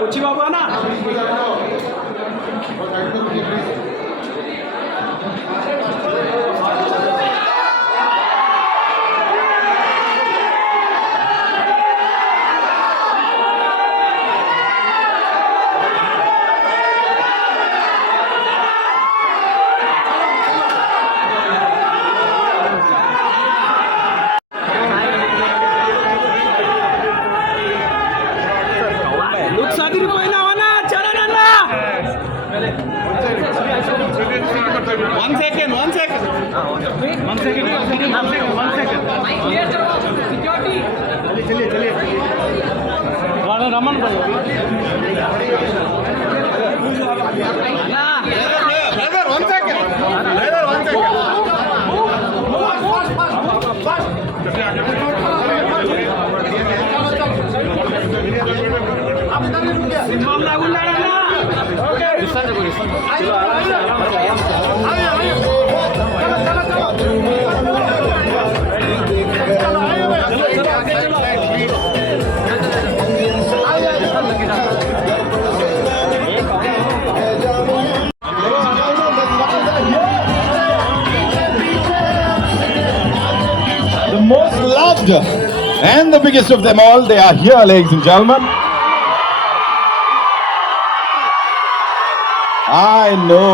बुच्ची बाबू है ना। चलिए Raman The most loved and the biggest of them all, they are here, ladies and gentlemen. I know.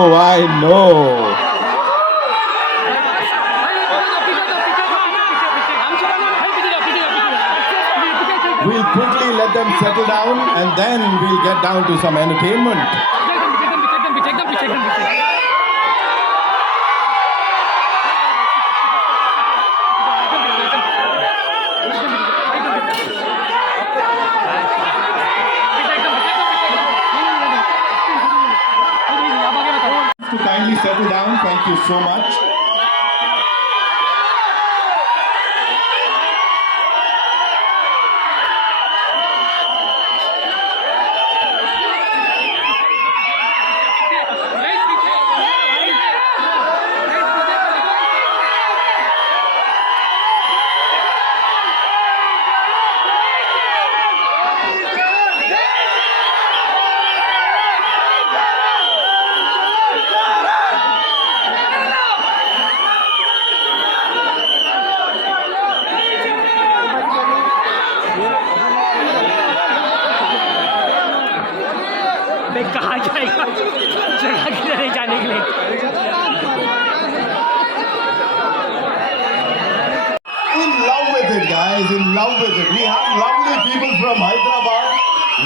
We'll quickly let them settle down and then we'll get down to some entertainment. To kindly settle down, thank you so much. कहाँ जाएगा जगह किधर जाने के लिए। In love with it, guys, in love with it. We have lovely people from Hyderabad,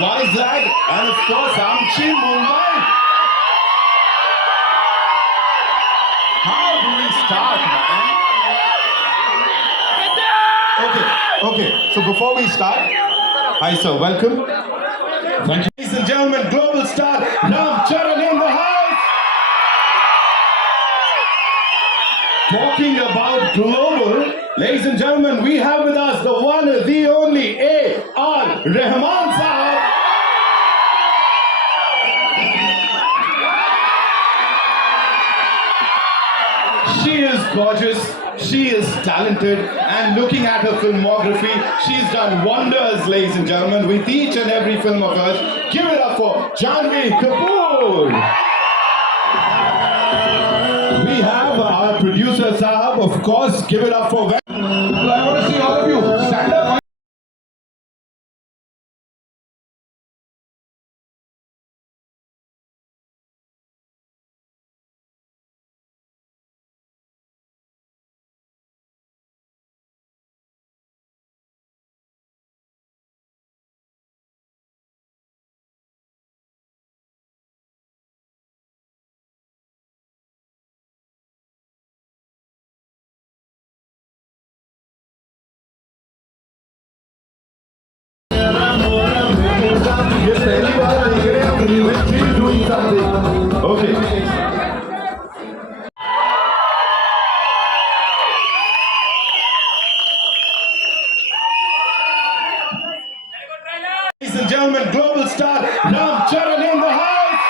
Vizag, and of course Amchi, Mumbai. How do we start, man? Okay. So before we start, hi sir, welcome. Thank you. Ladies and gentlemen, global star Ram Charan in the house. Talking about global, ladies and gentlemen, we have with us the one, the only A.R. Rahman Sahab. She is gorgeous, she is talented, and looking at her filmography, she's done wonders, ladies and gentlemen, with each and every film of hers. Give it up for Janhvi Kapoor. We have our producer Sahab, of course. Give it up for. I want to see all of you stand up. Okay. Ladies and gentlemen, global star Ram Charan in the house.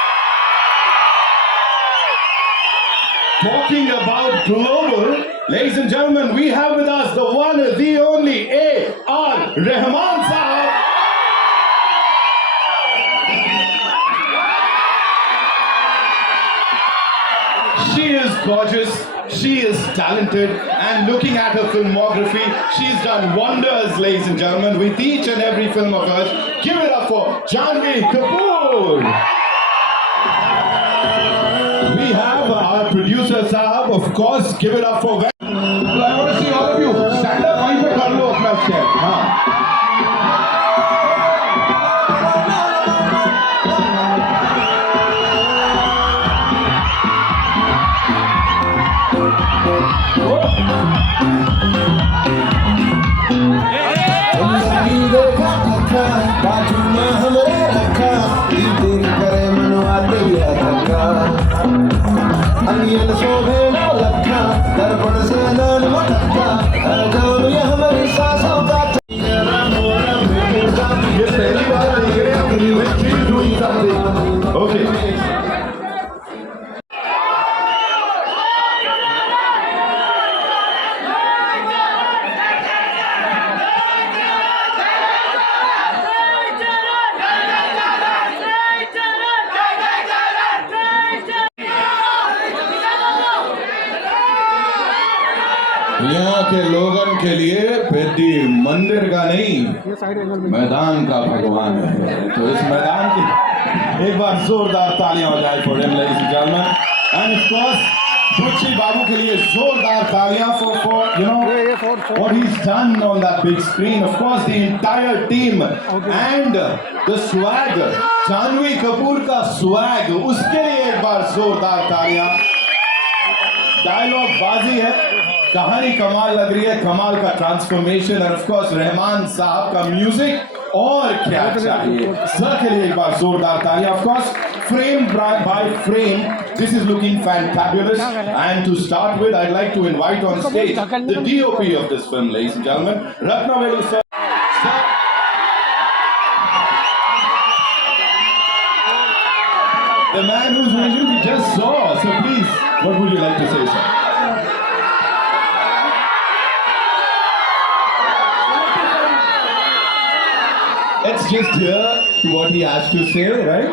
Talking about global, ladies and gentlemen, we have with us the one, the only A.R. Rahman Sahab. gorgeous. She is talented. And looking at her filmography, she's done wonders, ladies and gentlemen, with each and every film of hers. Give it up for Janhvi Kapoor. We have our producer Sahab, of course. Give it up for. I want to see all of you. Stand up, वहीं पे कर लो अपना step. हाँ. Okay. यहाँ के लोगों के लिए पेटी मंदिर का नहीं मैदान का भगवान है। तो इस मैदान की एक बार जोरदार तालियां हो जाए for him ladies and gentleman end of course बुच्ची बाबू के लिए जोरदार तालियां for you know what he's done on that big screen. Of course the entire team and the swag, Janhvi Kapoor का swag, उसके लिए एक बार जोरदार तालियां। डायलॉग बाजी है, कहानी कमाल लग रही है, कमाल का ट्रांसफॉर्मेशन और ऑफ कोर्स रहमान साहब का म्यूजिक और क्या चाहिए। सर के लिए एक बार जोरदार तालियां। Of course frame by frame this is looking fantabulous and to start with I'd like to invite on stage the DOP of this film, ladies and gentlemen, Ratnavelu sir. The man whose vision we just saw. So please, what would you like to say, sir? Let's just hear what he has to say, right?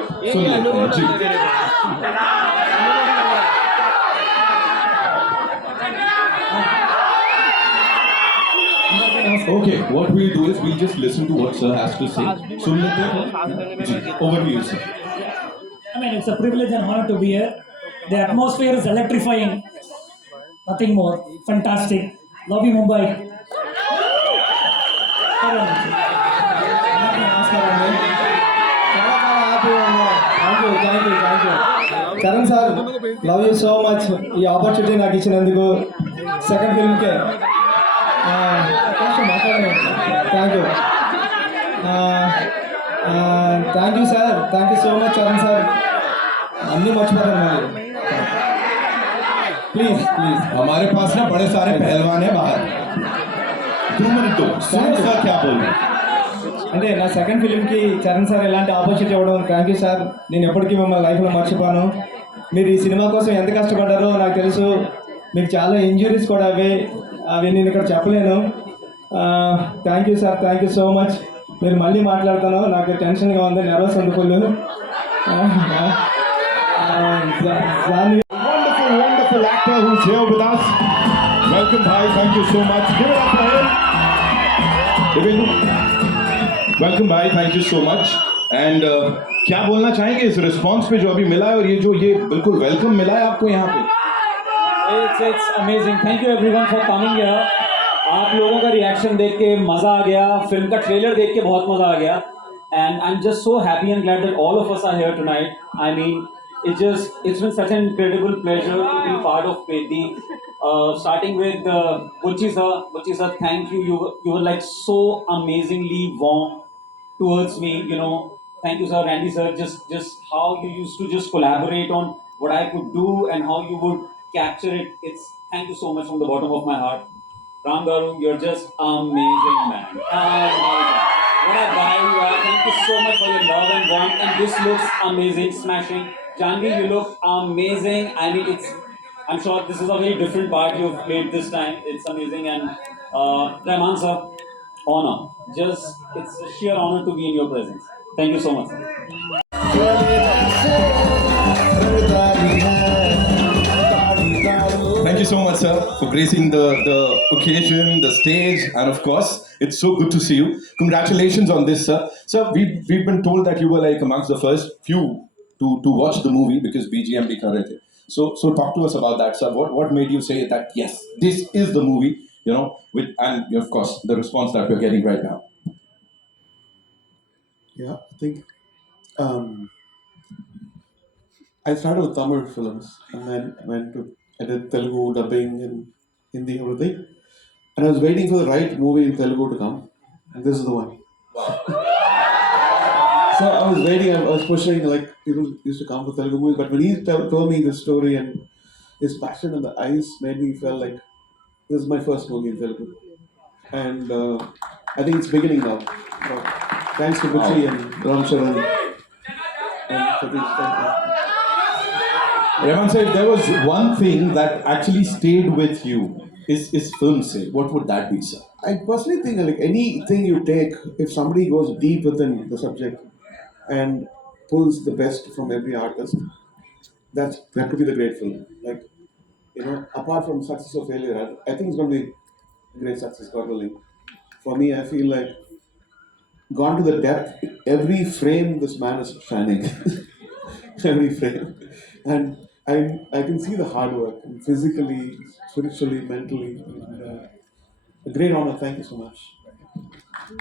Okay, what we'll do is we'll just listen to what sir has to say. सुन लेते हैं। Over to you, sir. I mean, it's a privilege and honor to be here. The atmosphere is electrifying. Nothing more. Fantastic. Love you, Mumbai. Charan sir love you so much ఈ opportunity నాకు ఇచ్చినందుకు second ఫిల్మ్కే thank you sir thank you so much Charan sir అన్నీ మర్చిపోతాను మరి please please हमारे पास ना बड़े सारे पहलवान हैं बाहर। 2 मिनट दो। सर क्या बोल रहे हैं? అంటే నా సెకండ్ ఫిలింకి చరణ్ సార్ ఎలాంటి ఆపర్చునిటీ ఇవ్వడం థ్యాంక్ యూ సార్. నేను ఎప్పటికీ మిమ్మల్ని లైఫ్లో మర్చిపోను. మీరు ఈ సినిమా కోసం ఎంత కష్టపడ్డారో నాకు తెలుసు. మీకు చాలా ఇంజురీస్ కూడా అవి నేను ఇక్కడ చెప్పలేను. Thank you sir, thank you so much. మీరు మళ్ళీ మాట్లాడతాను, నాకు టెన్షన్గా ఉంది, నర్వస్ ఉంది full. Wonderful actor who's here with us. Welcome bhai, thank you so much. Give it up for him. Welcome bhai, thank you so much. And क्या बोलना चाहेंगे इस रिस्पांस पे जो अभी मिला है और ये जो ये बिल्कुल वेलकम मिला है आपको यहाँ पे? It's amazing. Thank you everyone for coming here. आप लोगों का रिएक्शन देख के मज़ा आ गया, फिल्म का ट्रेलर देख के बहुत मज़ा आ गया, and I'm just so happy and glad that all of us are here tonight. I mean, it's been such an incredible pleasure to be part of Peti. Starting with Bucci sir, thank you. You were like so amazingly warm towards me. You know, thank you sir, Randy sir. Just how you used to just collaborate on what I could do and how you would capture it. Thank you so much from the bottom of my heart. Ram Garu, you're just amazing, man. Amazing. What a guy you are. Thank you so much for your love and warmth. And this looks amazing, smashing. Janhvi, you look amazing. I mean, I'm sure this is a very different part you've played this time. It's amazing. And Rahman sir, honor. It's a sheer honor to be in your presence. Thank you so much, sir. so much, sir, for gracing the occasion, the stage, and of course, it's so good to see you. Congratulations on this, sir. Sir, we've been told that you were like amongst the first few to watch the movie because BGM भी कर रहे थे. So talk to us about that, sir. What made you say that yes, this is the movie, you know, and of course the response that we're getting right now. Yeah, I think I started with Tamil films and then I did Telugu dubbing and Hindi everything. And I was waiting for the right movie in Telugu to come, and this is the one. So I was waiting, I was pushing, like people used to come for Telugu movies, but when he told me this story and his passion in the eyes made me feel like this is my first movie in Telugu. And I think it's beginning now. So, thanks to Butchi and Ram Charan and Satish. Thank you. Raman sir, if there was one thing that actually stayed with you, is film say, what would that be, sir? I personally think like anything you take, if somebody goes deep within the subject and pulls the best from every artist, that could be the great film. Like, you know, apart from success or failure, I think it's going to be a great success, God willing. For me, I feel like gone to the depth. Every frame, this man is shining. Every frame, and I can see the hard work, physically, spiritually, mentally. And, a great honor. Thank you so much.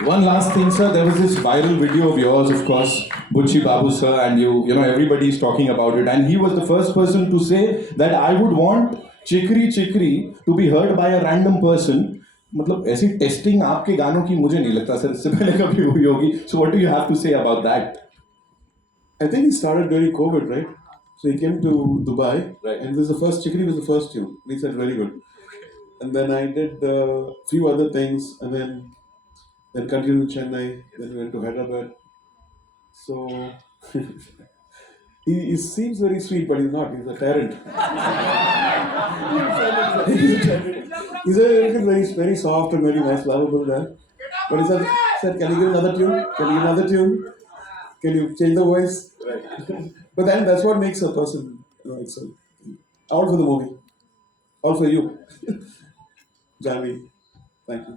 One last thing, sir. There was this viral video of yours, of course, Butchi Babu sir, and you know, everybody's talking about it. And he was the first person to say that I would want Chikri Chikri to be heard by a random person. मतलब ऐसी testing आपके गानों की मुझे नहीं लगता sir इससे पहले कभी हुई होगी. So what do you have to say about that? I think he started during COVID, right? So he came to Dubai, Right. and this is the first Chikri was the first tune. He said very good. And then I did a few other things, and then continued in Chennai, then went to Hyderabad. So he seems very sweet, but he's not. He's a tyrant. He's very, very soft and very nice, lovable guy. But he said, "Can you give another tune? Can you give another tune? Can you change the voice?" But then that's what makes a person, you know, it's all for the movie, all for you, Javi. Thank you.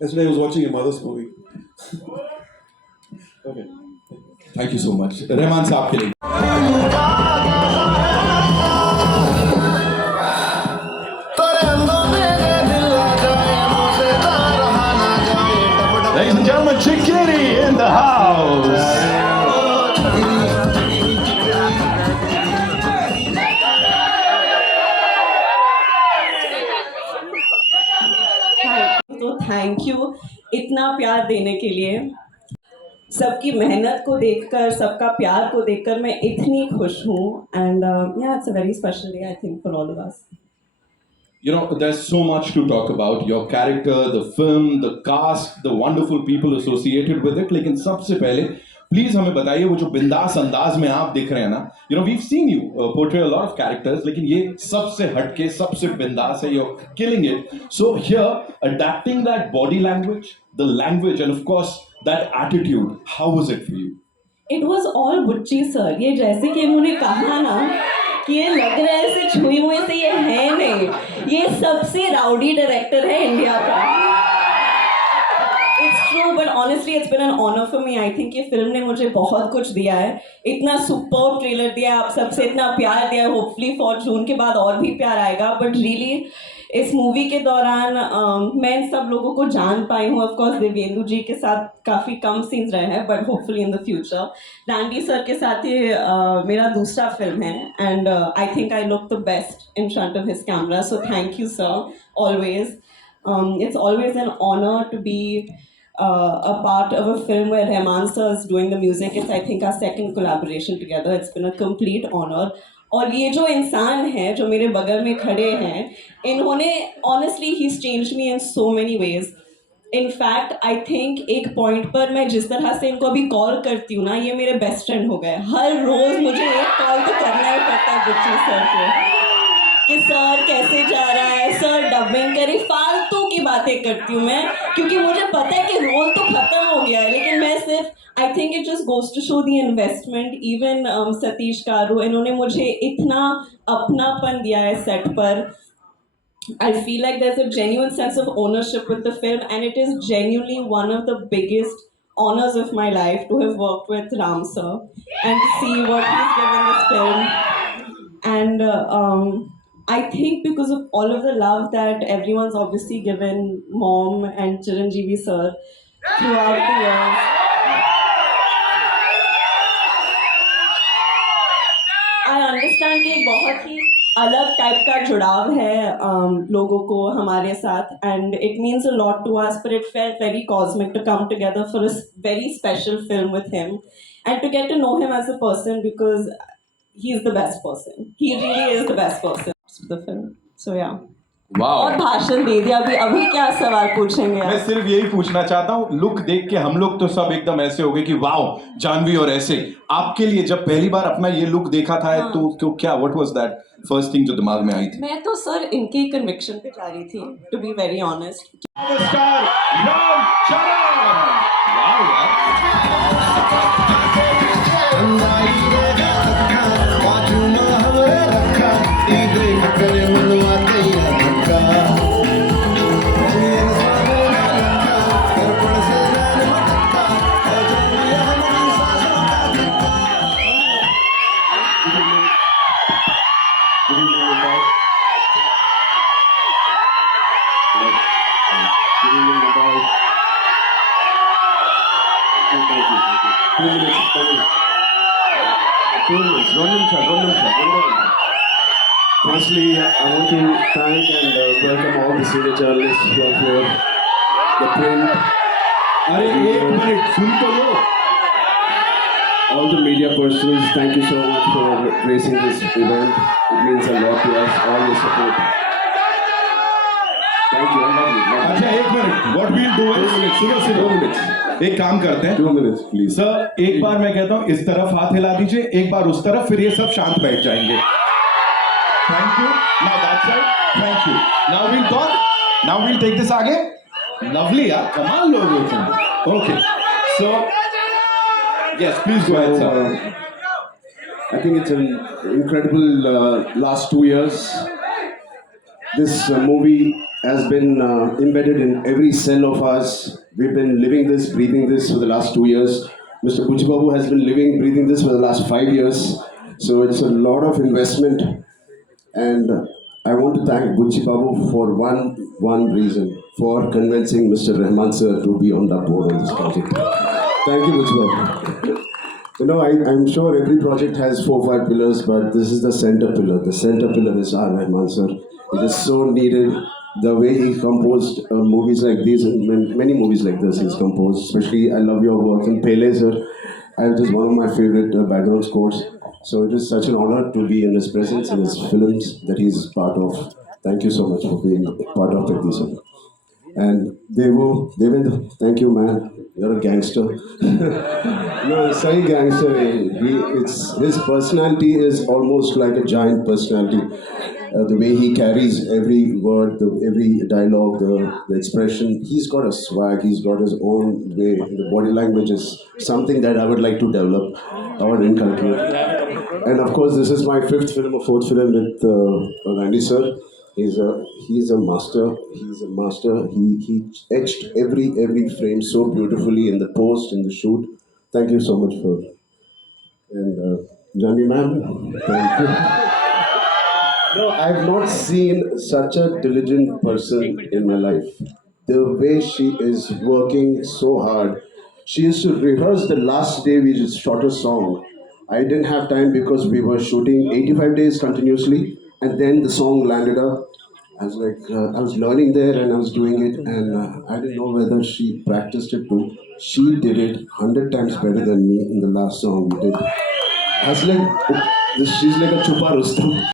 Yesterday I was watching your mother's movie. Okay. Thank you so much. Rahman साहब के लिए. Ladies and gentlemen, Chikri in the house. तो thank you इतना प्यार देने के लिए. सबकी मेहनत को देखकर, सबका प्यार को देखकर मैं इतनी खुश हूँ. एंड या it's a very special day I think for all of us. You know, there's so much to talk about. Your character, the film, the cast, the wonderful people associated with it. लेकिन सबसे पहले please हमें बताइए वो जो बिंदास अंदाज में आप दिख रहे हैं ना. You know, we've seen you portray a lot of characters, लेकिन ये सबसे हटके, सबसे बिंदास है. You're killing it. So here, adapting that body language, the language, and of course that attitude. How was it for you? It was all बुच्ची sir. ये जैसे कि इन्होंने कहा ना कि ये लग रहा है ऐसे छुई हुए से, ये है नहीं. ये सबसे राउडी डायरेक्टर है इंडिया का. It's true, but honestly it's been an honour for me. I think ये फिल्म ने मुझे बहुत कुछ दिया है. इतना सुपर्ब ट्रेलर दिया है, आप सबसे इतना प्यार दिया है. होपफुली फॉर जून के बाद और भी प्यार आएगा. बट रियली इस मूवी के दौरान मैं इन सब लोगों को जान पाई हूँ. ऑफकोर्स देवेंदु जी के साथ काफ़ी कम सीन्स रहे हैं, but hopefully in the future. Randy sir के साथ ये मेरा दूसरा फिल्म है, and I think I look the best in front of his camera. So thank you sir, always. It's always an honor to be a part of a film where Rahman sir is doing the music. It's, I think, our second collaboration together. It's been a complete honor. और ये जो इंसान है जो मेरे बगल में खड़े हैं, इन्होंने honestly he's changed me in so many ways. In fact, I think एक पॉइंट पर मैं जिस तरह से इनको अभी कॉल करती हूँ ना, ये मेरे बेस्ट फ्रेंड हो गए. हर रोज मुझे एक कॉल तो करना ही पड़ता है बुच्ची सर को कि सर कैसे जा रहा है, सर डबिंग करी. फालतू की बातें करती हूँ मैं, क्योंकि मुझे पता है कि रोल तो खत्म हो गया है. लेकिन मैं सिर्फ I think it just goes to show the investment. Even Satish Karu, इन्होंने मुझे इतना अपनापन दिया है सेट पर. I feel like there's a genuine sense of ownership with the film, and it is genuinely one of the biggest honors of my life to have worked with Ram sir and to see what he's given this film. And I think because of all of the love that everyone's obviously given Mom and Chiranjeevi sir throughout the years, I understand कि एक बहुत ही अलग type का जुड़ाव है लोगों को हमारे साथ, and it means a lot to us, but it felt very cosmic to come together for a very special film with him and to get to know him as a person, because he's the best person. He really is the best person of the film. So yeah. और वाह, भाषण दे दिया अभी क्या सवाल पूछेंगे मैं आप? सिर्फ यही पूछना चाहता हूँ, लुक देख के हम लोग तो सब एकदम ऐसे हो गए कि वाओ जानवी, और ऐसे आपके लिए जब पहली बार अपना ये लुक देखा था हाँ। तो क्यों, क्या what was that first thing जो दिमाग में आई थी? मैं तो सर इनके कन्विक्शन पे जा रही थी, to be very honest. Star Ram Charan, wow यार, Firstly, I want to thank and welcome all the senior journalists who are here. The print, अरे एक मिनट सुन तो लो. all the media persons, thank you so much for gracing this event. It means a lot to us, all your support. Thank you, I love you. Love you. अच्छा एक minute, what we'll do is, सुनो सुनो, एक काम करते हैं 2 minutes, please. Sir, एक बार मैं कहता हूँ इस तरफ हाथ हिला दीजिए, एक बार उस तरफ, फिर ये सब शांत बैठ जाएंगे. Thank you. Now that side, thank you. Now we'll talk, now we'll take this आगे. लवली यार, कमाल लोग हो तुम. Okay, so yes please go ahead sir. I think it's an incredible last 2 years. This movie has been embedded in every cell of us. We've been living this, breathing this for the last 2 years. Mr. Buchi Babu has been living, breathing this for the last 5 years. So it's a lot of investment. And I want to thank Buchi Babu for one reason, for convincing Mr. Rahman sir to be on the board on this project. Thank you, Buchi Babu. You know, I'm sure every project has 4 or 5 pillars, but this is the center pillar. The center pillar is R. Rahman sir. It is so needed. The way he composed movies like these, and many movies like this he's composed. Especially, I love your work in Pele sir. It is one of my favorite background scores. So it is such an honor to be in his presence, in his films that he's part of. Thank you so much for being part of it, sir. And Devendra, thank you, man. You're a gangster. No, Sai gangster. His personality is almost like a giant personality. The way he carries every word, every dialogue, the expression. He's got a swag. He's got his own way. The body language is something that I would like to develop or inculcate. And of course, this is my 5th film or 4th film with Randy sir. He's a master. He's a master. He etched every frame so beautifully in the post, in the shoot. Thank you so much for. And Janvi ma'am, thank you. No, I've not seen such a diligent person in my life. The way she is working so hard. She used to rehearse the last day we just shot a song. I didn't have time because we were shooting 85 days continuously, and then the song landed up. I was like, I was learning there and I was doing it, and I didn't know whether she practiced it too. She did it 100 times better than me in the last song we did. I was like, she's like a Chupa Rustam.